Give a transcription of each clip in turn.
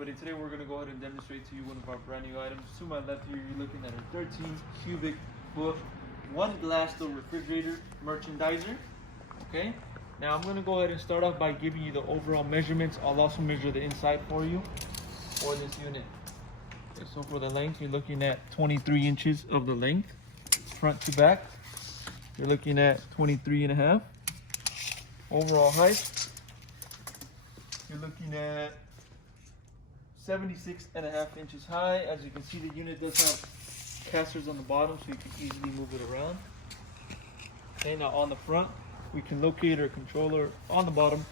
everybody, today we're going to go ahead and demonstrate to you one of our brand new items. To my left here, you're looking at a 13 cubic foot, one glass door refrigerator merchandiser. Okay, now I'm going to go ahead and start off by giving you the overall measurements. I'll also measure the inside for you for this unit. Okay, so for the length, you're looking at 23 inches of the length, front to back. You're looking at 23.5. Overall height, you're looking at 76.5 inches high. As you can see, the unit does have casters on the bottom, so you can easily move it around. Okay, now on the front, we can locate our controller on the bottom,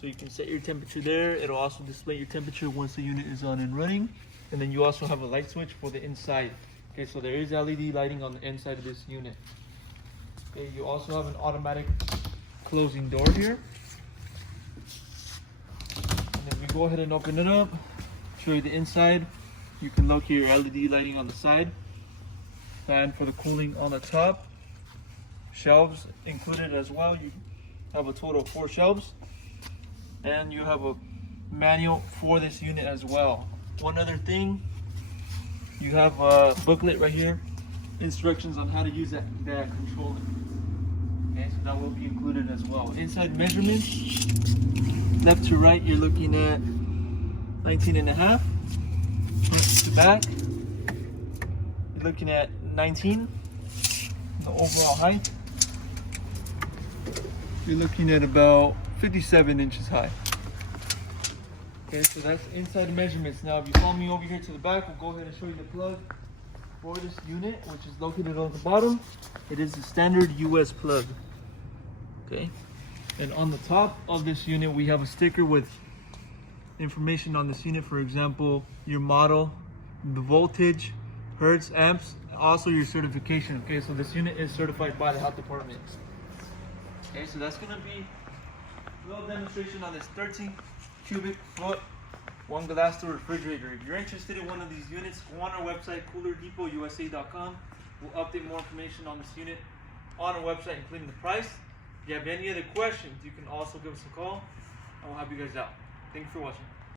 so you can set your temperature there. It'll also display your temperature once the unit is on and running. And then you also have a light switch for the inside. Okay, so there is LED lighting on the inside of this unit. Okay, you also have an automatic closing door here. And then we go ahead and open it up, show you the inside. You can locate your LED lighting on the side, fan for the cooling on the top, shelves included as well. You have a total of 4 shelves, and you have a manual for this unit as well. One other thing, you have a booklet right here, instructions on how to use that controller. Okay, so that will be included as well. Inside measurements, left to right, you're looking at 19.5. Front to back, you're looking at 19. The overall height, you're looking at about 57 inches high. Okay, so that's inside measurements. Now, if you follow me over here to the back, we'll go ahead and show you the plug for this unit, which is located on the bottom. It is a standard US plug. Okay, and on the top of this unit, we have a sticker with information on this unit. For example, your model, the voltage, hertz, amps, also your certification. Okay, so this unit is certified by the health department. Okay, so that's going to be a little demonstration on this 13 cubic foot, one glass door refrigerator. If you're interested in one of these units, go on our website, coolerdepot.usa.com. We'll update more information on this unit on our website, including the price. If you have any other questions, you can also give us a call, and we'll help you guys out. Thank you for watching.